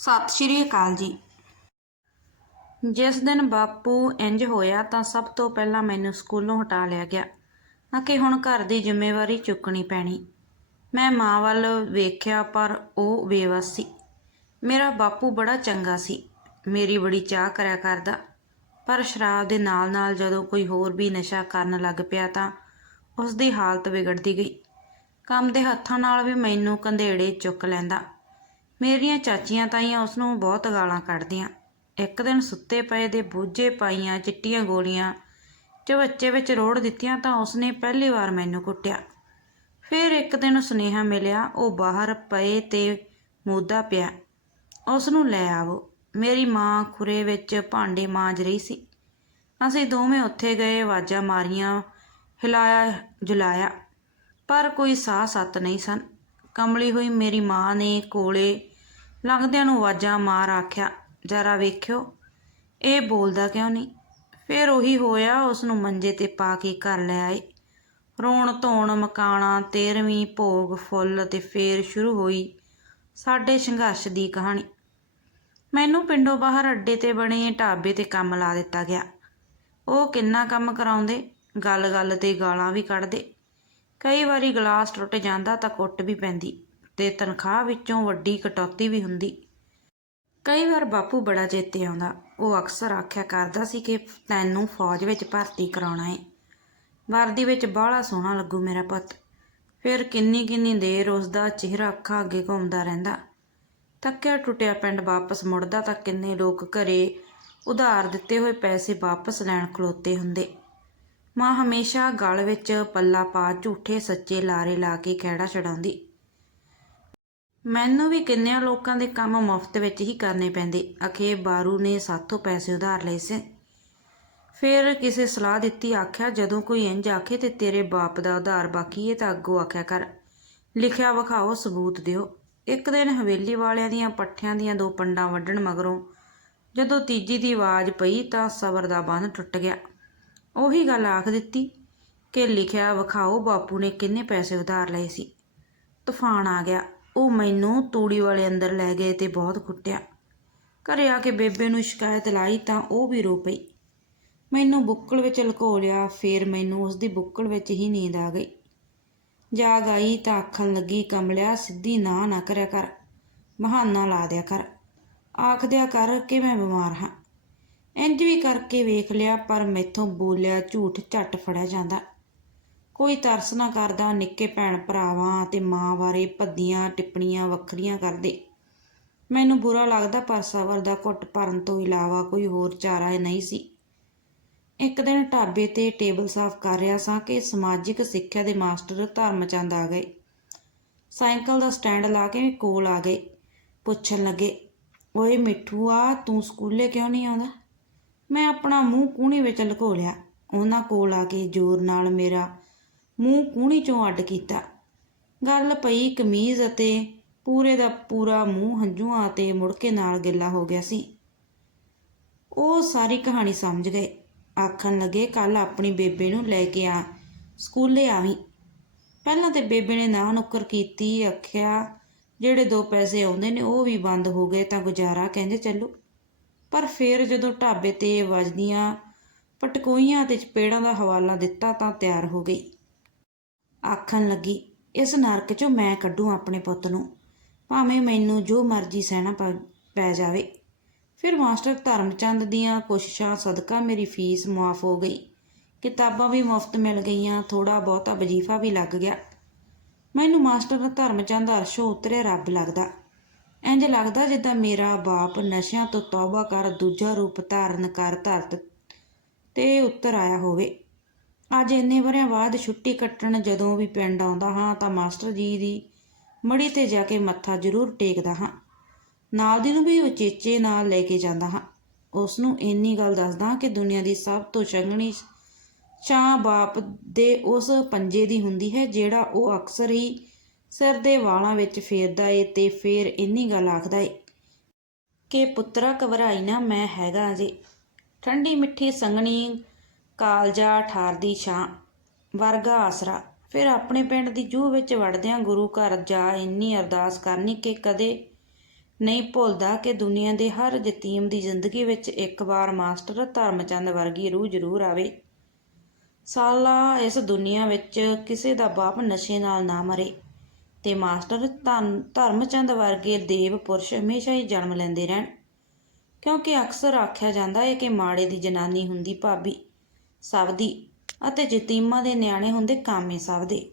ਸਤਿ ਸ਼੍ਰੀ ਅਕਾਲ ਜੀ। ਜਿਸ ਦਿਨ ਬਾਪੂ ਇੰਜ ਹੋਇਆ ਤਾਂ ਸਭ ਤੋਂ ਪਹਿਲਾਂ ਮੈਨੂੰ ਸਕੂਲੋਂ ਹਟਾ ਲਿਆ ਗਿਆ ਨਾ ਕਿ ਹੁਣ ਘਰ ਦੀ ਜ਼ਿੰਮੇਵਾਰੀ ਚੁੱਕਣੀ ਪੈਣੀ। ਮੈਂ ਮਾਂ ਵੱਲ ਵੇਖਿਆ, ਪਰ ਉਹ ਬੇਵਸ। ਸੀ ਮੇਰਾ ਬਾਪੂ ਬੜਾ ਚੰਗਾ ਸੀ, ਮੇਰੀ ਬੜੀ ਚਾਹ ਕਰਿਆ ਕਰਦਾ, ਪਰ ਸ਼ਰਾਬ ਦੇ ਨਾਲ-ਨਾਲ ਜਦੋਂ ਕੋਈ ਹੋਰ ਵੀ ਨਸ਼ਾ ਕਰਨ ਲੱਗ ਪਿਆ ਤਾਂ ਉਸ ਦੀ ਹਾਲਤ ਵਿਗੜਦੀ ਗਈ। ਕੰਮ ਦੇ ਹੱਥਾਂ ਨਾਲ ਵੀ ਮੈਨੂੰ ਕੰਧੇੜੇ ਚੁੱਕ ਲੈਂਦਾ। ਮੇਰੀਆਂ ਚਾਚੀਆਂ ਤਾਈਆਂ ਉਸ ਨੂੰ ਬਹੁਤ ਗਾਲਾਂ ਕੱਢਦੀਆਂ। ਇੱਕ ਦਿਨ ਸੁੱਤੇ ਪਏ ਦੇ ਬੂਝੇ ਪਾਈਆਂ ਚਿੱਟੀਆਂ ਗੋਲੀਆਂ ਚਵੱਚੇ ਵਿੱਚ ਰੋੜ ਦਿੱਤੀਆਂ ਤਾਂ ਉਸਨੇ ਪਹਿਲੀ ਵਾਰ ਮੈਨੂੰ ਕੁੱਟਿਆ। ਫਿਰ ਇੱਕ ਦਿਨ ਸੁਨੇਹਾ ਮਿਲਿਆ, ਉਹ ਬਾਹਰ ਪਏ ਤੇ ਮੋਦਾ ਪਿਆ। ਉਸ ਨੂੰ ਲੈ ਆਵੋ। ਮੇਰੀ ਮਾਂ ਖੁਰੇ ਵਿੱਚ ਭਾਂਡੇ ਮਾਂਜ ਰਹੀ ਸੀ। ਅਸੀਂ ਦੋਵੇਂ ਉੱਥੇ ਗਏ, ਆਵਾਜ਼ਾਂ ਮਾਰੀਆਂ, ਹਿਲਾਇਆ, ਜੁਲਾਇਆ। ਪਰ ਕੋਈ ਸਾਹ ਸੱਤ ਨਹੀਂ ਸਨ। ਕਮਲੀ ਹੋਈ ਮੇਰੀ ਮਾਂ ਨੇ ਕੋਲੇ ਲੰਘਦਿਆਂ ਨੂੰ ਆਵਾਜ਼ਾਂ ਮਾਰ ਆਖਿਆ, ਜਰਾ ਵੇਖਿਓ, ਇਹ ਬੋਲਦਾ ਕਿਉਂ ਨਹੀਂ? ਫਿਰ ਉਹੀ ਹੋਇਆ, ਉਸ ਨੂੰ ਮੰਜੇ ਤੇ ਪਾ ਕੇ ਘਰ ਲੈ ਆਏ ਰੋਣ ਧੋਣ ਮਕਾਣਾ ਤੇਰਵੀਂ ਭੋਗ ਫੁੱਲ ਤੇ ਫੇਰ ਸ਼ੁਰੂ ਹੋਈ ਸਾਡੇ ਸੰਘਰਸ਼ ਦੀ ਕਹਾਣੀ। ਮੈਨੂੰ ਪਿੰਡੋਂ ਬਾਹਰ ਅੱਡੇ ਤੇ ਬਣੇ ਢਾਬੇ ਤੇ ਕੰਮ ਲਾ ਦਿੱਤਾ ਗਿਆ। ਉਹ ਕਿੰਨਾ ਕੰਮ ਕਰਾਉਂਦੇ, ਗੱਲ-ਗੱਲ ਤੇ ਗਾਲਾਂ ਵੀ ਕੱਢਦੇ। ਕਈ ਵਾਰੀ ਗਲਾਸ ਟੁੱਟ ਜਾਂਦਾ ਤਾਂ ਕੁੱਟ ਵੀ ਪੈਂਦੀ। ਤੇ ਤਨਖਾਹ ਵਿੱਚੋਂ ਵੱਡੀ ਕਟੌਤੀ ਵੀ ਹੁੰਦੀ। ਕਈ ਵਾਰ ਬਾਪੂ ਬੜਾ ਚੇਤੇ ਆਉਂਦਾ। ਉਹ ਅਕਸਰ ਆਖਿਆ ਕਰਦਾ ਸੀ ਕਿ ਤੈਨੂੰ ਫੌਜ ਵਿੱਚ ਭਰਤੀ ਕਰਾਉਣਾ ਏ। ਵਰਦੀ ਵਿੱਚ ਬਾਹਲਾ ਸੋਹਣਾ ਲੱਗੂ ਮੇਰਾ ਪੁੱਤ। ਫਿਰ ਕਿੰਨੀ ਕਿੰਨੀ ਦੇਰ ਉਸ ਦਾ ਚਿਹਰਾ ਅੱਖਾਂ ਅੱਗੇ ਘੁੰਮਦਾ ਰਹਿੰਦਾ। ਥੱਕਿਆ ਟੁੱਟਿਆ ਪਿੰਡ ਵਾਪਸ ਮੁੜਦਾ ਤਾਂ ਕਿੰਨੇ ਲੋਕ ਘਰੇ ਉਧਾਰ ਦਿੱਤੇ ਹੋਏ ਪੈਸੇ ਵਾਪਸ ਲੈਣ ਖਲੋਤੇ ਹੁੰਦੇ। ਮਾਂ ਹਮੇਸ਼ਾ ਗਲ ਵਿੱਚ ਪੱਲਾ ਪਾ ਝੂਠੇ ਸੱਚੇ ਲਾਰੇ ਲਾ ਕੇ ਖਹਿੜਾ ਛਡਾਉਂਦੀ। ਮੈਨੂੰ ਵੀ ਕਿੰਨਿਆਂ ਲੋਕਾਂ ਦੇ ਕੰਮ ਮੁਫਤ ਵਿੱਚ ਹੀ ਕਰਨੇ ਪੈਂਦੇ। ਅਖੇ ਬਾਰੂ ਨੇ ਸਾਥੋਂ ਪੈਸੇ ਉਧਾਰ ਲਏ ਸੀ। ਫਿਰ ਕਿਸੇ ਸਲਾਹ ਦਿੱਤੀ, ਆਖਿਆ, ਜਦੋਂ ਕੋਈ ਇੰਜ ਆਖੇ ਤੇ ਤੇਰੇ ਬਾਪ ਦਾ ਉਧਾਰ ਬਾਕੀ ਹੈ ਤਾਂ ਅੱਗੋਂ ਆਖਿਆ ਕਰ। ਲਿਖਿਆ ਵਿਖਾਓ ਸਬੂਤ ਦਿਓ। ਇੱਕ ਦਿਨ ਹਵੇਲੀ ਵਾਲਿਆਂ ਦੀਆਂ ਪੱਠਿਆਂ ਦੀਆਂ ਦੋ ਪੰਡਾਂ ਵੱਢਣ ਮਗਰੋਂ ਜਦੋਂ ਤੀਜੀ ਦੀ ਆਵਾਜ਼ ਪਈ ਤਾਂ ਸਬਰ ਦਾ ਬੰਨ ਟੁੱਟ ਗਿਆ। ਉਹੀ ਗੱਲ ਆਖ ਦਿੱਤੀ ਕਿ ਲਿਖਿਆ ਵਿਖਾਓ ਬਾਪੂ ਨੇ ਕਿੰਨੇ ਪੈਸੇ ਉਧਾਰ ਲਏ ਸੀ। ਤੂਫਾਨ ਆ ਗਿਆ। ਉਹ ਮੈਨੂੰ ਤੂੜੀ ਵਾਲੇ ਅੰਦਰ ਲੈ ਗਏ ਤੇ ਬਹੁਤ ਕੁੱਟਿਆ। ਘਰੇ ਆ ਕੇ ਬੇਬੇ ਨੂੰ ਸ਼ਿਕਾਇਤ ਲਾਈ ਤਾਂ ਉਹ ਵੀ ਰੋ ਪਈ। ਮੈਨੂੰ ਬੁੱਕਲ ਵਿੱਚ ਲੁਕੋ ਲਿਆ ਫੇਰ ਮੈਨੂੰ ਉਸ ਦੀ ਬੁੱਕਲ ਵਿੱਚ ਹੀ ਨੀਂਦ ਆ ਗਈ। ਜਾਗ ਆਈ ਤਾਂ ਆਖਣ ਲੱਗੀ, ਕਮਲਿਆ, ਸਿੱਧੀ ਨਾ ਨਾ ਕਰਿਆ ਕਰ, ਬਹਾਨਾ ਲਾ ਦਿਆ ਕਰ। ਆਖ ਦਿਆ ਕਰ ਕਿ ਮੈਂ ਬਿਮਾਰ ਹਾਂ। ਇੰਜ ਵੀ ਕਰਕੇ ਵੇਖ ਲਿਆ, ਪਰ ਮੈਥੋਂ ਬੋਲਿਆ ਝੂਠ ਝੱਟ ਫੜਿਆ ਜਾਂਦਾ। ਕੋਈ ਤਰਸ ਨਾ ਕਰਦਾ ਨਿੱਕੇ ਭੈਣ ਭਰਾਵਾਂ ਤੇ ਮਾਂ ਬਾਰੇ ਭੱਦੀਆਂ, ਟਿੱਪਣੀਆਂ ਵੱਖਰੀਆਂ ਕਰਦੇ। ਮੈਨੂੰ ਬੁਰਾ ਲੱਗਦਾ ਪਰ ਸਬਰ ਦਾ ਘੁੱਟ ਭਰਨ ਤੋਂ ਇਲਾਵਾ ਕੋਈ ਹੋਰ ਚਾਰਾ ਨਹੀਂ ਸੀ। ਇੱਕ ਦਿਨ ਢਾਬੇ ਤੇ ਟੇਬਲ ਸਾਫ਼ ਕਰ ਰਿਹਾ ਸਾਂ ਕਿ ਸਮਾਜਿਕ ਸਿੱਖਿਆ ਦੇ ਮਾਸਟਰ ਧਰਮਚੰਦ ਆ ਗਏ। ਸਾਈਕਲ ਦਾ ਸਟੈਂਡ ਲਾ ਕੇ ਕੋਲ ਆ ਗਏ। ਪੁੱਛਣ ਲੱਗੇ, ਓਏ ਮਿੱਠੂ, ਆ ਤੂੰ ਸਕੂਲੇ ਕਿਉਂ ਨਹੀਂ ਆਉਂਦਾ? ਮੈਂ ਆਪਣਾ ਮੂੰਹ ਕੂਣੀ ਵਿੱਚ ਲੁਕੋ ਲਿਆ। ਉਹਨਾਂ ਕੋਲ ਆ ਕੇ ਜ਼ੋਰ ਨਾਲ ਮੇਰਾ ਮੂੰਹ ਕੂਣੀ ਚੋਂ ਅੱਡ ਕੀਤਾ। ਗੱਲ ਪਈ ਕਮੀਜ਼ ਅਤੇ ਪੂਰੇ ਦਾ ਪੂਰਾ ਮੂੰਹ ਹੰਝੂਆਂ ਅਤੇ ਮੁੜਕੇ ਨਾਲ ਗਿੱਲਾ ਹੋ ਗਿਆ ਸੀ। ਉਹ ਸਾਰੀ ਕਹਾਣੀ ਸਮਝ ਗਏ। ਆਖਣ ਲੱਗੇ ਕੱਲ ਆਪਣੀ ਬੇਬੇ ਨੂੰ ਲੈ ਕੇ ਆ, ਸਕੂਲੇ ਆਵੀਂ। ਪਹਿਲਾਂ ਤੇ ਬੇਬੇ ਨੇ ਨਾ ਨੁੱਕਰ ਕੀਤੀ, ਆਖਿਆ, ਜਿਹੜੇ ਦੋ ਪੈਸੇ ਆਉਂਦੇ ਨੇ, ਉਹ ਵੀ ਬੰਦ ਹੋ ਗਏ, ਤਾਂ ਗੁਜ਼ਾਰਾ ਕਹਿੰਦੇ ਚੱਲੋ। ਪਰ ਫਿਰ ਜਦੋਂ ਢਾਬੇ ਤੇ ਵੱਜਦੀਆਂ ਪਟਕੋਈਆਂ ਤੇ ਚਪੇੜਾਂ ਦਾ ਹਵਾਲਾ ਦਿੱਤਾ, ਤਾਂ ਤਿਆਰ ਹੋ ਗਈ। ਆਖਣ ਲੱਗੀ, ਇਸ ਨਰਕ ਚੋਂ ਮੈਂ ਕੱਢੂ ਆਪਣੇ ਪੁੱਤ ਨੂੰ। ਭਾਵੇਂ ਮੈਨੂੰ ਜੋ ਮਰਜ਼ੀ ਸਹਿਣਾ ਪ- ਪੈ ਜਾਵੇ। ਫਿਰ ਮਾਸਟਰ ਧਰਮਚੰਦ ਦੀਆਂ ਕੋਸ਼ਿਸ਼ਾਂ ਸਦਕਾ ਮੇਰੀ ਫੀਸ ਮੁਆਫ ਹੋ ਗਈ। ਕਿਤਾਬਾਂ ਵੀ ਮੁਫਤ ਮਿਲ ਗਈਆਂ ਥੋੜਾ ਬਹੁਤਾ ਵਜ਼ੀਫਾ ਵੀ ਲੱਗ ਗਿਆ। ਮੈਨੂੰ ਮਾਸਟਰ ਧਰਮਚੰਦ ਅਰਸ਼ੋਂ ਉਤਰੇ ਰੱਬ ਲੱਗਦਾ। ਇੰਜ ਲੱਗਦਾ ਜਿੱਦਾਂ ਮੇਰਾ ਬਾਪ ਨਸ਼ਿਆਂ ਤੋਂ ਤੌਬਾ ਕਰ ਦੂਜਾ ਰੂਪ ਧਾਰਨ ਕਰ ਧਰਤ ਤੇ ਉੱਤਰ ਆਇਆ ਹੋਵੇ। ਅੱਜ ਇੰਨੇ ਵਰਿਆਂ ਬਾਅਦ ਛੁੱਟੀ ਕੱਟਣ ਜਦੋਂ ਵੀ ਪਿੰਡ ਆਉਂਦਾ ਹਾਂ ਤਾਂ ਮਾਸਟਰ ਜੀ ਦੀ ਮੜੀ ਤੇ ਜਾ ਕੇ ਮੱਥਾ ਜ਼ਰੂਰ ਟੇਕਦਾ ਹਾਂ। ਨਾਲ ਦੀ ਨੂੰ ਵੀ ਉਚੇਚੇ ਨਾਲ ਲੈ ਕੇ ਜਾਂਦਾ ਹਾਂ। ਉਸ ਨੂੰ ਇੰਨੀ ਗੱਲ ਦੱਸਦਾ ਕਿ ਦੁਨੀਆ ਦੀ ਸਭ ਤੋਂ ਚੰਗਣੀ ਚਾਹ ਬਾਪ ਦੇ ਉਸ ਪੰਜੇ ਦੀ ਹੁੰਦੀ ਹੈ ਜਿਹੜਾ ਉਹ ਅਕਸਰ ਹੀ ਸਿਰ ਦੇ ਵਾਲਾਂ ਵਿੱਚ ਫੇਰਦਾ ਏ ਤੇ ਫੇਰ ਇੰਨੀ ਗੱਲ ਆਖਦਾ ਏ ਕਿ ਪੁੱਤਰਾ ਘਬਰਾਈ ਨਾ ਮੈਂ ਹੈਗਾ ਅਜੇ। ਠੰਡੀ ਮਿੱਠੀ ਸੰਗਣੀ ਕਾਲਜਾ ਠਾਰਦੀ ਛਾਂ ਵਰਗਾ ਆਸਰਾ। ਫਿਰ ਆਪਣੇ ਪਿੰਡ ਦੀ ਜੂਹ ਵਿੱਚ ਵੜਦਿਆਂ ਗੁਰੂ ਘਰ ਜਾ ਇੰਨੀ ਅਰਦਾਸ ਕਰਨੀ ਕਿ ਕਦੇ ਨਹੀਂ ਭੁੱਲਦਾ ਕਿ ਦੁਨੀਆ ਦੇ ਹਰ ਯਤੀਮ ਦੀ ਜ਼ਿੰਦਗੀ ਵਿੱਚ ਇੱਕ ਵਾਰ ਮਾਸਟਰ ਧਰਮਚੰਦ ਵਰਗੀ ਰੂਹ ਜ਼ਰੂਰ ਆਵੇ। ਸਾਲਾ, ਇਸ ਦੁਨੀਆ ਵਿੱਚ ਕਿਸੇ ਦਾ ਬਾਪ ਨਸ਼ੇ ਨਾਲ ਨਾ ਮਰੇ ਤੇ ਮਾਸਟਰ ਧਰਮਚੰਦ ਵਰਗੇ ਦੇਵ ਪੁਰਸ਼ ਹਮੇਸ਼ਾ ਹੀ ਜਨਮ ਲੈਂਦੇ ਰਹਿਣ। ਕਿਉਂਕਿ ਅਕਸਰ ਆਖਿਆ ਜਾਂਦਾ ਹੈ ਕਿ ਮਾੜੇ ਦੀ ਜਨਾਨੀ ਹੁੰਦੀ ਭਾਬੀ। ਸਭ ਦੀ ਅਤੇ ਯਤੀਮਾਂ ਦੇ ਨਿਆਣੇ ਹੁੰਦੇ ਕਾਮੇ ਸਭ ਦੇ।